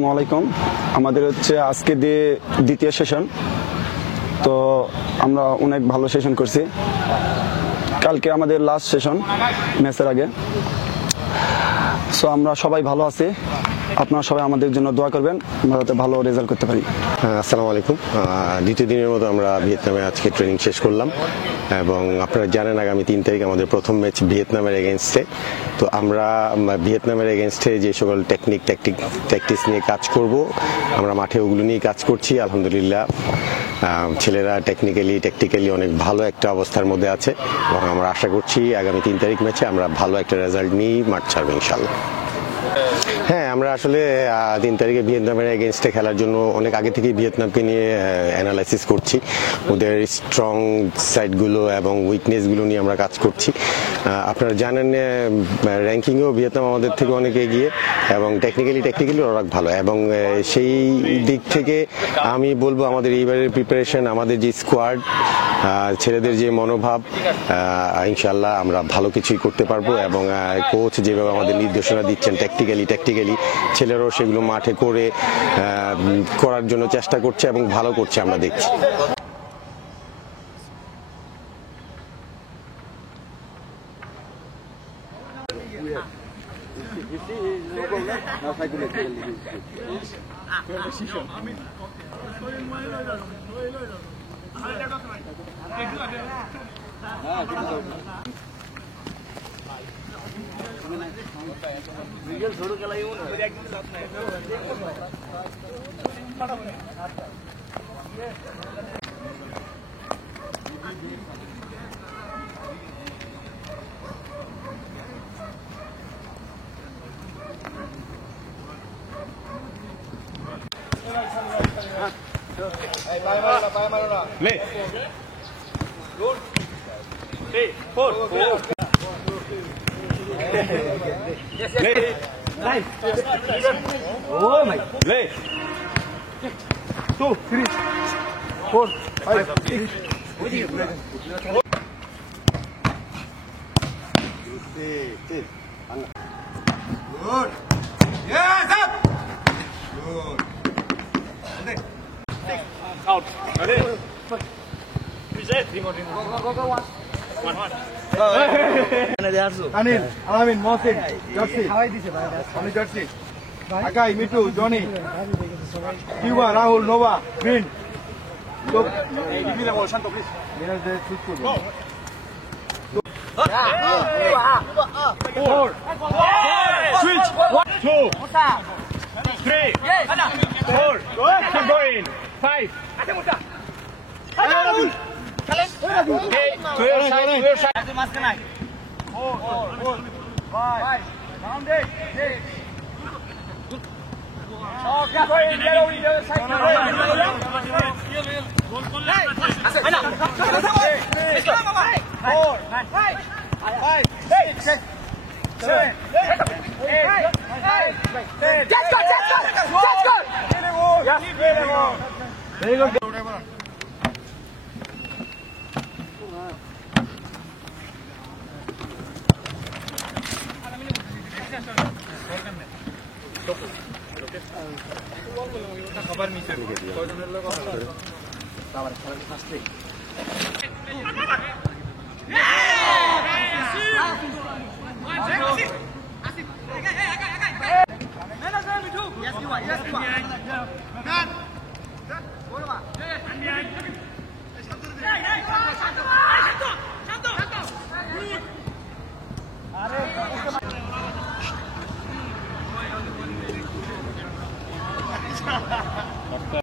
আসসালামাইকুম। আমাদের হচ্ছে আজকে দিয়ে দ্বিতীয় সেশন। তো আমরা অনেক ভালো সেশন করছি। কালকে আমাদের লাস্ট সেশন ম্যাচের আগে। সো আমরা সবাই ভালো আছি। আপনারা সবাই আমাদের জন্য দোয়া করবেন, আমরা যাতে ভালো রেজাল্ট করতে পারি। আসসালামু আলাইকুম। দ্বিতীয় দিনের মতো আমরা ভিয়েতনামে আজকে ট্রেনিং শেষ করলাম এবং আপনারা জানেন আগামী 3 তারিখ আমাদের প্রথম ম্যাচ ভিয়েতনামের এগেনস্টে। তো আমরা ভিয়েতনামের এগেনস্টে যে সকল ট্যাকটিক্স নিয়ে কাজ করব, আমরা মাঠে ওগুলো নিয়ে কাজ করছি। আলহামদুলিল্লাহ ছেলেরা ট্যাকটিক্যালি অনেক ভালো একটা অবস্থার মধ্যে আছে এবং আমরা আশা করছি আগামী 3 তারিখ ম্যাচে আমরা ভালো একটা রেজাল্ট নিয়েই মাঠ ছাড়বো ইনশাল্লাহ। হ্যাঁ, আমরা আসলে 3 তারিখে ভিয়েতনামের এগেনস্টে খেলার জন্য অনেক আগে থেকেই ভিয়েতনামকে নিয়ে অ্যানালাইসিস করছি। ওদের স্ট্রং সাইডগুলো এবং উইকনেসগুলো নিয়ে আমরা কাজ করছি। আপনারা জানেন র্যাঙ্কিংয়েও ভিয়েতনাম আমাদের থেকে অনেক এগিয়ে এবং টেকনিক্যালি ওরা ভালো, এবং সেই দিক থেকে আমি বলবো আমাদের এইবারের প্রিপারেশন, আমাদের যে স্কোয়াড, ছেলেদের যে মনোভাব, ইনশাল্লাহ আমরা ভালো কিছুই করতে পারবো। এবং কোচ যেভাবে আমাদের নির্দেশনা দিচ্ছেন ট্যাকটিক্যালি ছেলেরাও সেগুলো মাঠে করার জন্য চেষ্টা করছে এবং ভালো করছে আমরা দেখছি। Lê. Good. 3, 4. Yes. Lê. Nice. Oh my. Lê. 2, 3, 4, 5, 6. Good. Yes, up. Good. Out. Ready? Reset. Go. 1. Anil, Alamin, Mohsin, Jersey. Only Jersey. Akai, Mitu, Johnny. Kiwa, Rahul, Nova, Green. Look. Give me the ball, Shanto, please. Go. 4. Switch. 1, 2, 3, 4. Keep going. 5. Okay, to your side. 4, 5. Down there. 6. Okay, get over the other side. 4, 5, 6, 7, 8, 9, 10. Just go. Yes, very good.